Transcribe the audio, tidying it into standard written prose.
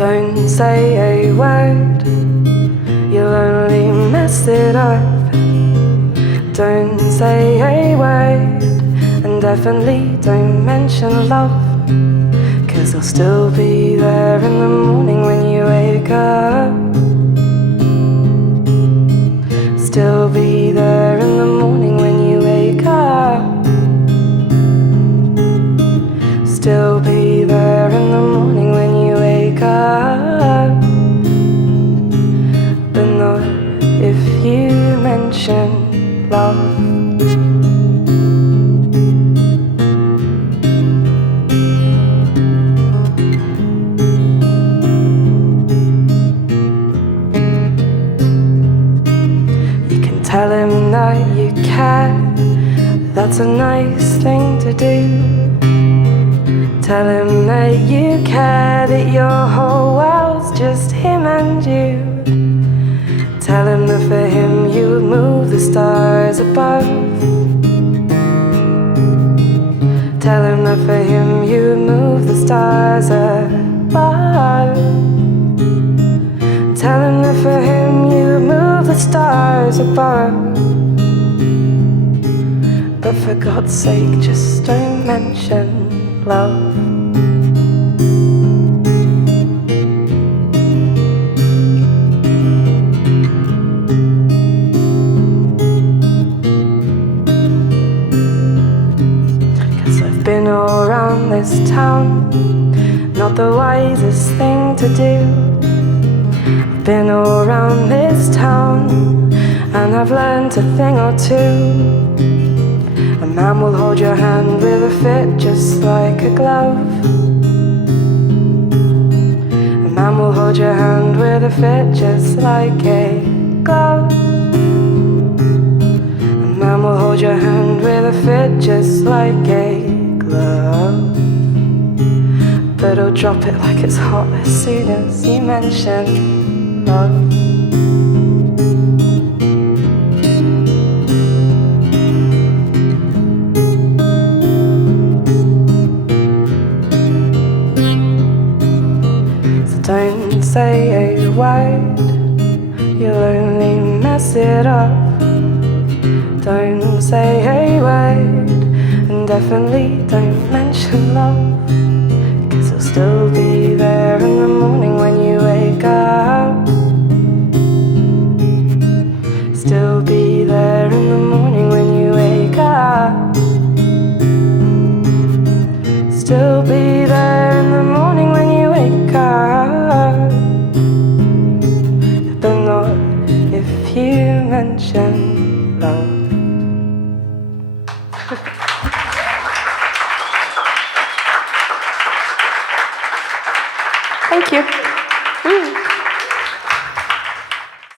Don't say a word, you'll only mess it up. Don't say a word, and definitely don't mention love, 'cause I'll still be there in the morning when you wake up. Still be there in the morning when you wake up. Still be there in the morning when you wake up. But not if you mention love. You can tell him that you care, that's a nice thing to do. Tell him that you care, that your whole world's just him and you. Tell him that for him you would move the stars above. Tell him that for him you would move the stars above. Tell him that for him you would move the stars above. But for God's sake, just don't mention love. Been all around this town, not the wisest thing to do. I've been all around this town, and I've learned a thing or two. A man will hold your hand with a fit just like a glove. A man will hold your hand with a fit just like a glove. A man will hold your hand with a fit just like a love, but he'll drop it like it's hot as soon as you mention love. So don't say a word, you'll only mess it up. Don't say a word, and definitely don't mention love, 'cause it'll still be there in the morning when you wake up. Still be there in the morning when you wake up. Still be there in the morning when you wake up. But not if you mention love. Thank you.